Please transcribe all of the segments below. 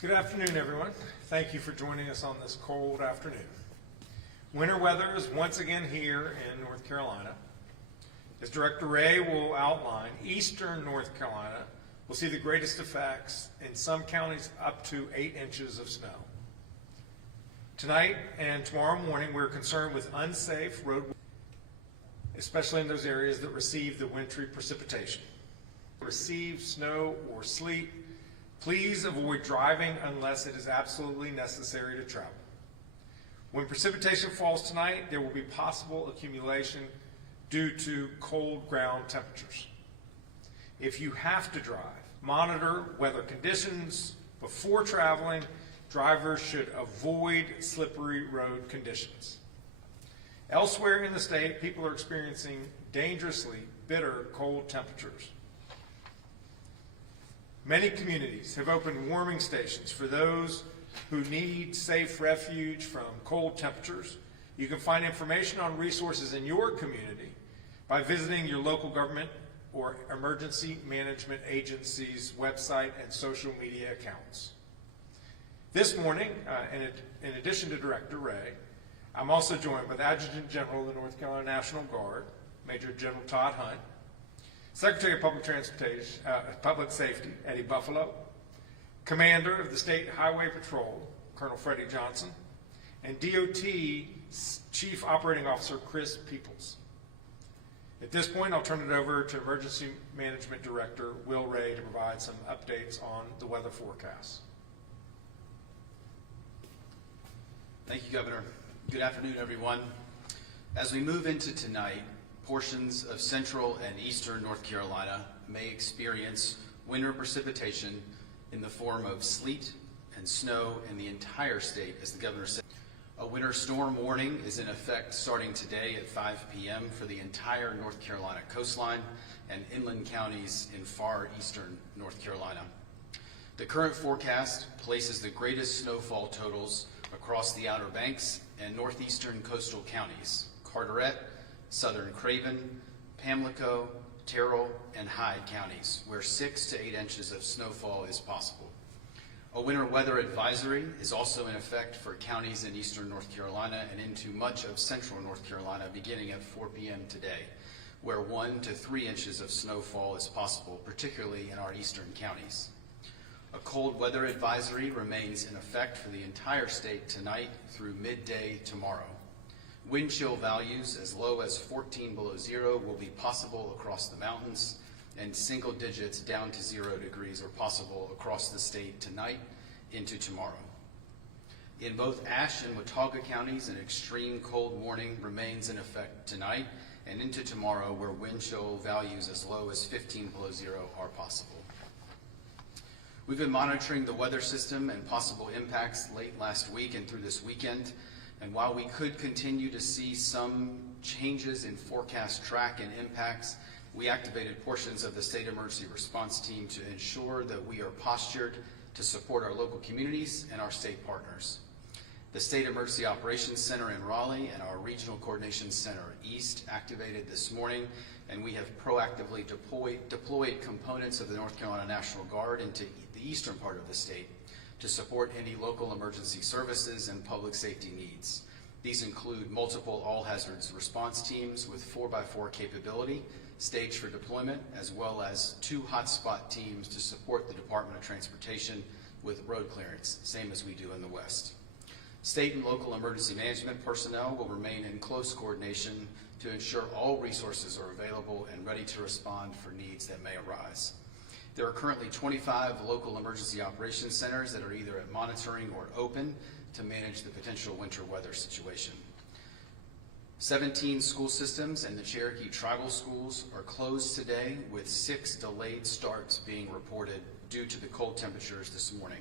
Good afternoon, everyone. Thank you for joining us on this cold afternoon. Winter weather is once again here in North Carolina. As Director Ray will outline, eastern North Carolina will see the greatest effects, in some counties up to 8 inches of snow. Tonight and tomorrow morning, we're concerned with unsafe roadways, especially in those areas that receive the wintry precipitation. Receive snow or sleet, please avoid driving unless it is absolutely necessary to travel. When precipitation falls tonight, there will be possible accumulation due to cold ground temperatures. If you have to drive, monitor weather conditions before traveling. Drivers should avoid slippery road conditions. Elsewhere in the state, people are experiencing dangerously bitter cold temperatures. Many communities have opened warming stations for those who need safe refuge from cold temperatures. You can find information on resources in your community by visiting your local government or emergency management agency's website and social media accounts. This morning, in addition to Director Ray, I'm also joined with Adjutant General of the North Carolina National Guard, Major General Todd Hunt, Secretary of Public Safety, Eddie Buffalo, Commander of the State Highway Patrol, Colonel Freddie Johnson, and DOT Chief Operating Officer Chris Peoples. At this point, I'll turn it over to Emergency Management Director Will Ray to provide some updates on the weather forecast. Thank you, Governor. Good afternoon, everyone. As we move into tonight, portions of central and eastern North Carolina may experience winter precipitation in the form of sleet and snow in the entire state, as the Governor said. A winter storm warning is in effect starting today at 5 p.m. for the entire North Carolina coastline and inland counties in far eastern North Carolina. The current forecast places the greatest snowfall totals across the Outer Banks and northeastern coastal counties, Carteret, southern Craven, Pamlico, Terrell, and Hyde counties, where 6 to 8 inches of snowfall is possible. A winter weather advisory is also in effect for counties in eastern North Carolina and into much of central North Carolina beginning at 4 p.m. today, where 1 to 3 inches of snowfall is possible, particularly in our eastern counties. A cold weather advisory remains in effect for the entire state tonight through midday tomorrow. Wind chill values as low as 14 below zero will be possible across the mountains, and single digits down to 0 degrees are possible across the state tonight into tomorrow. In both Ashe and Watauga counties, an extreme cold warning remains in effect tonight and into tomorrow, where wind chill values as low as 15 below zero are possible. We've been monitoring the weather system and possible impacts late last week and through this weekend. And while we could continue to see some changes in forecast track and impacts, we activated portions of the State Emergency Response Team to ensure that we are postured to support our local communities and our state partners. The State Emergency Operations Center in Raleigh and our Regional Coordination Center East activated this morning, and we have proactively deployed components of the North Carolina National Guard into the eastern part of the state to support any local emergency services and public safety needs. These include multiple all-hazards response teams with 4x4 capability staged for deployment, as well as 2 hotspot teams to support the Department of Transportation with road clearance, same as we do in the West. State and local emergency management personnel will remain in close coordination to ensure all resources are available and ready to respond for needs that may arise. There are currently 25 local emergency operations centers that are either at monitoring or open to manage the potential winter weather situation. 17 school systems and the Cherokee Tribal Schools are closed today, with 6 delayed starts being reported due to the cold temperatures this morning.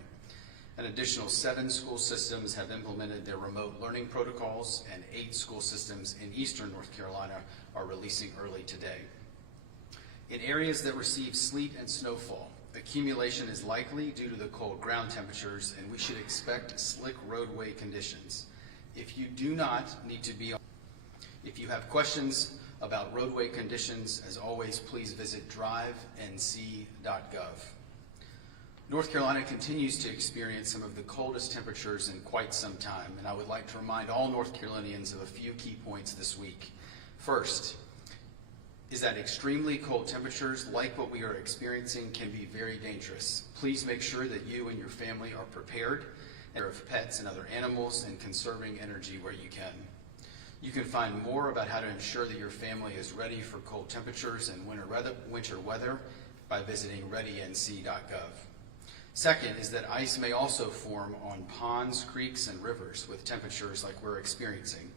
An additional 7 school systems have implemented their remote learning protocols, and 8 school systems in eastern North Carolina are releasing early today. In areas that receive sleet and snowfall, accumulation is likely due to the cold ground temperatures, and we should expect slick roadway conditions. If you do not need to be on, if you have questions about roadway conditions, as always, please visit drivenc.gov. North Carolina continues to experience some of the coldest temperatures in quite some time, and I would like to remind all North Carolinians of a few key points this week. First is that extremely cold temperatures, like what we are experiencing, can be very dangerous. Please make sure that you and your family are prepared of pets and other animals and conserving energy where you can. You can find more about how to ensure that your family is ready for cold temperatures and winter weather by visiting readync.gov. Second is that ice may also form on ponds, creeks, and rivers with temperatures like we're experiencing.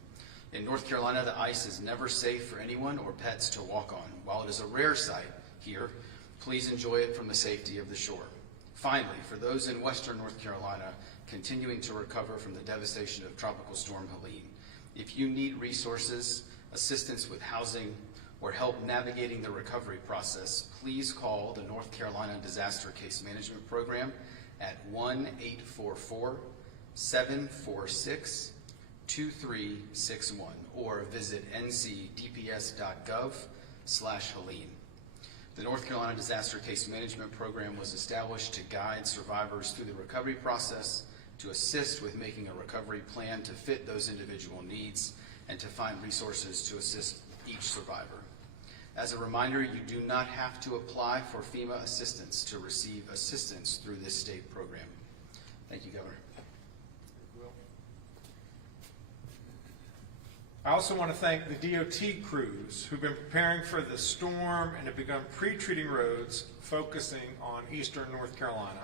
In North Carolina, the ice is never safe for anyone or pets to walk on. While it is a rare sight here, please enjoy it from the safety of the shore. Finally, for those in western North Carolina continuing to recover from the devastation of Tropical Storm Helene, if you need resources, assistance with housing, or help navigating the recovery process, please call the North Carolina Disaster Case Management Program at 1-844-746-2361 or visit ncdps.gov/Helene. The North Carolina Disaster Case Management Program was established to guide survivors through the recovery process, to assist with making a recovery plan to fit those individual needs, and to find resources to assist each survivor. As a reminder, you do not have to apply for FEMA assistance to receive assistance through this state program. Thank you, Governor. I also want to thank the DOT crews who've been preparing for the storm and have begun pre-treating roads focusing on eastern North Carolina.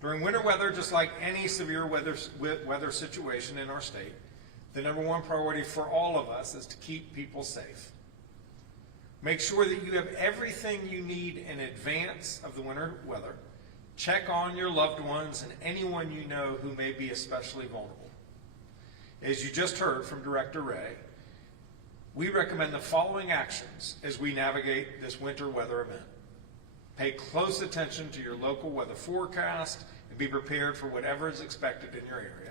During winter weather, just like any severe weather situation in our state, the number one priority for all of us is to keep people safe. Make sure that you have everything you need in advance of the winter weather. Check on your loved ones and anyone you know who may be especially vulnerable. As you just heard from Director Ray, we recommend the following actions as we navigate this winter weather event. Pay close attention to your local weather forecast and be prepared for whatever is expected in your area.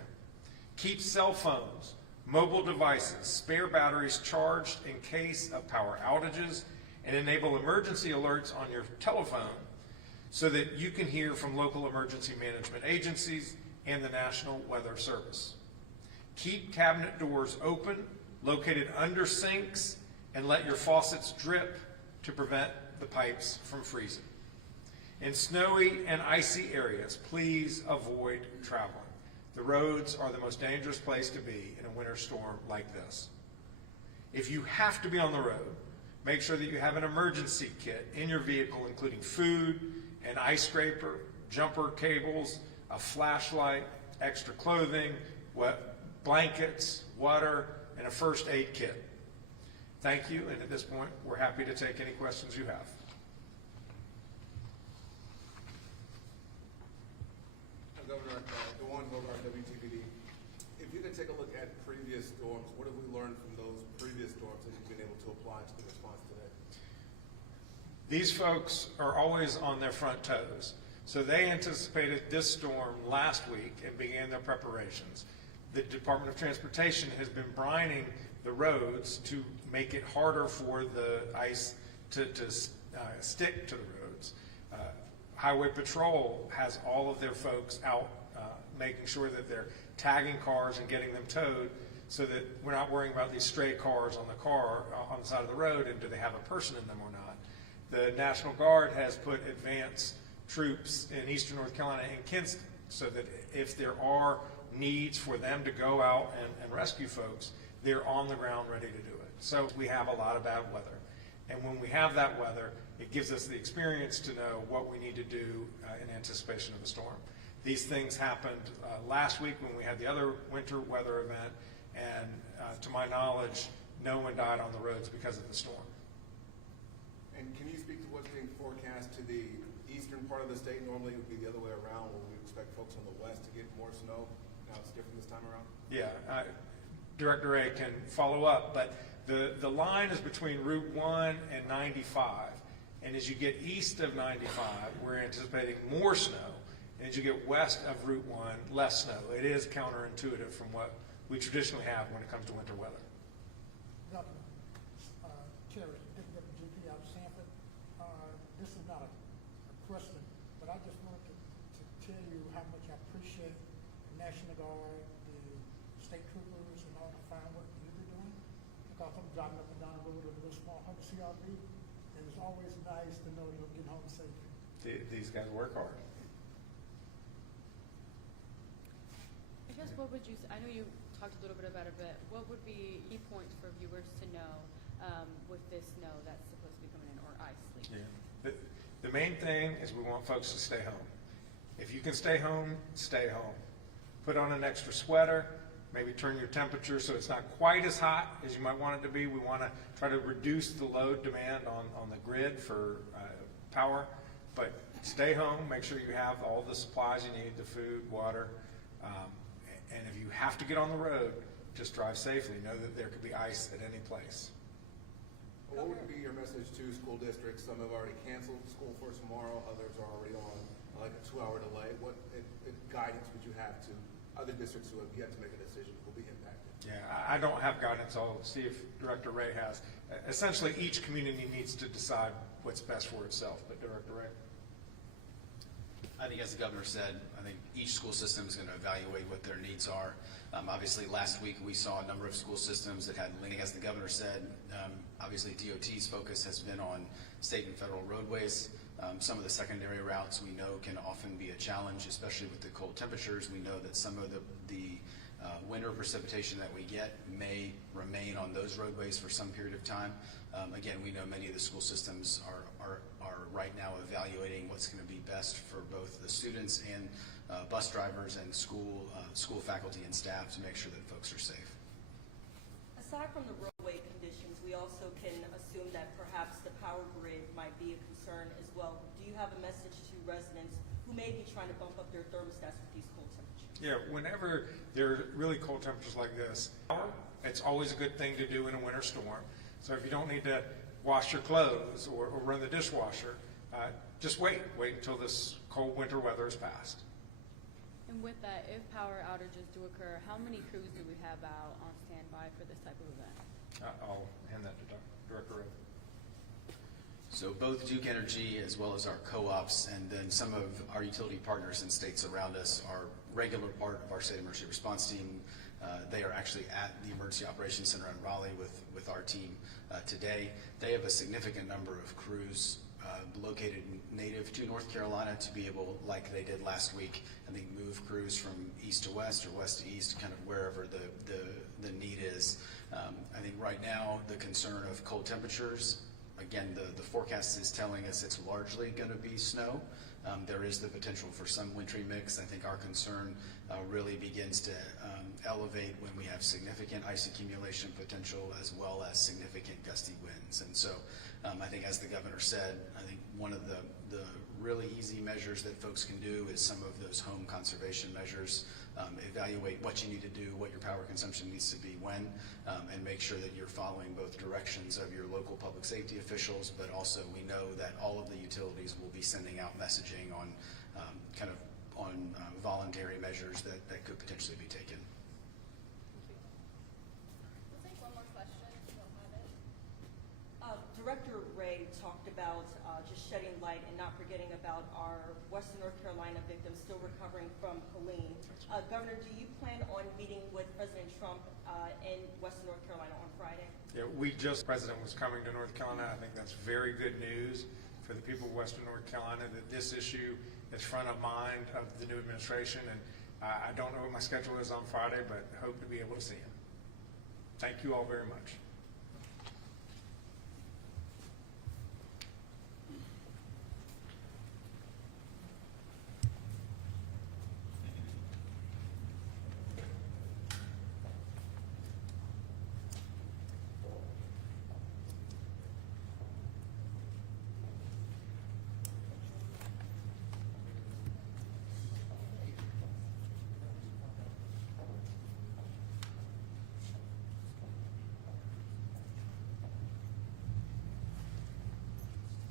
Keep cell phones, mobile devices, spare batteries charged in case of power outages, and enable emergency alerts on your telephone so that you can hear from local emergency management agencies and the National Weather Service. Keep cabinet doors open, located under sinks, and let your faucets drip to prevent the pipes from freezing. In snowy and icy areas, please avoid traveling. The roads are the most dangerous place to be in a winter storm like this. If you have to be on the road, make sure that you have an emergency kit in your vehicle, including food, an ice scraper, jumper cables, a flashlight, extra clothing, blankets, water, and a first aid kit. Thank you, and at this point, we're happy to take any questions you have. Governor, Dewan Bogart, WTVD. If you could take a look at previous storms, what have we learned from those previous storms that you've been able to apply to the response today? These folks are always on their front toes. So they anticipated this storm last week and began their preparations. The Department of Transportation has been brining the roads to make it harder for the ice to stick to the roads. Highway Patrol has all of their folks out making sure that they're tagging cars and getting them towed so that we're not worrying about these stray cars on the side of the road and do they have a person in them or not. The National Guard has put advanced troops in eastern North Carolina and Kinston so that if there are needs for them to go out and rescue folks, they're on the ground ready to do it. So we have a lot of bad weather. And when we have that weather, it gives us the experience to know what we need to do in anticipation of the storm. These things happened last week when we had the other winter weather event, and to my knowledge, no one died on the roads because of the storm. And can you speak to what's being forecast to the eastern part of the state? Normally it would be the other way around, where we expect folks on the west to get more snow. Now it's different this time around? Yeah, Director Ray can follow up, but the line is between Route 1 and 95. And as you get east of 95, we're anticipating more snow. And as you get west of Route 1, less snow. It is counterintuitive from what we traditionally have when it comes to winter weather. Governor, Terry, WWGP out of Sanford. This is not a question, but I just wanted to National Guard, the state troopers, and all the fine work that you're doing. Because I'm driving up and down the road with a little small Honda CRV, and it's always nice to know you'll get home safe. These guys work hard. I guess what would you, I know you talked a little bit about it, but what would be key points for viewers to know with this snow that's supposed to be coming in, or ice sleep? Yeah. The main thing is we want folks to stay home. If you can stay home, stay home. Put on an extra sweater, maybe turn your temperature so it's not quite as hot as you might want it to be. We want to try to reduce the load demand on the grid for power, but stay home, make sure you have all the supplies you need, the food, water, and if you have to get on the road, just drive safely. Know that there could be ice at any place. What would be your message to school districts? Some have already canceled school for tomorrow, others are already on like a 2-hour delay. What guidance would you have to other districts who have yet to make a decision who will be impacted? Yeah, I don't have guidance. I'll see if Director Ray has. Essentially, each community needs to decide what's best for itself, but Director Ray? I think, as the governor said, I think each school system is going to evaluate what their needs are. Obviously, last week we saw a number of school systems that had, as the governor said, obviously DOT's focus has been on state and federal roadways. Some of the secondary routes we know can often be a challenge, especially with the cold temperatures. We know that some of the winter precipitation that we get may remain on those roadways for some period of time. Again, we know many of the school systems are right now evaluating what's going to be best for both the students and bus drivers and school faculty and staff to make sure that folks are safe. Aside from the roadway conditions, we also can assume that perhaps the power grid might be a concern as well. Do you have a message to residents who may be trying to bump up their thermostats with these cold temperatures? Yeah, whenever there are really cold temperatures like this, it's always a good thing to do in a winter storm. So if you don't need to wash your clothes or run the dishwasher, just wait until this cold winter weather is past. And with that, if power outages do occur, how many crews do we have out on standby for this type of event? I'll hand that to Director Ray. So both Duke Energy as well as our co-ops and then some of our utility partners in states around us are regular part of our state emergency response team. They are actually at the Emergency Operations Center in Raleigh with our team today. They have a significant number of crews located native to North Carolina to be able, like they did last week, I think move crews from east to west or west to east, kind of wherever the need is. I think right now the concern of cold temperatures, again, the forecast is telling us it's largely going to be snow. There is the potential for some wintry mix. I think our concern really begins to elevate when we have significant ice accumulation potential as well as significant gusty winds. And so I think, as the governor said, I think one of the really easy measures that folks can do is some of those home conservation measures. Evaluate what you need to do, what your power consumption needs to be when, and make sure that you're following both directions of your local public safety officials, but also we know that all of the utilities will be sending out messaging on voluntary measures that could potentially be taken. We'll take one more question if you don't have it. Director Ray talked about just shedding light and not forgetting about our Western North Carolina victims still recovering from Helene. Governor, do you plan on meeting with President Trump in Western North Carolina on Friday? Yeah, President was coming to North Carolina. I think that's very good news for the people of Western North Carolina that this issue is front of mind of the new administration. And I don't know what my schedule is on Friday, but hope to be able to see him. Thank you all very much.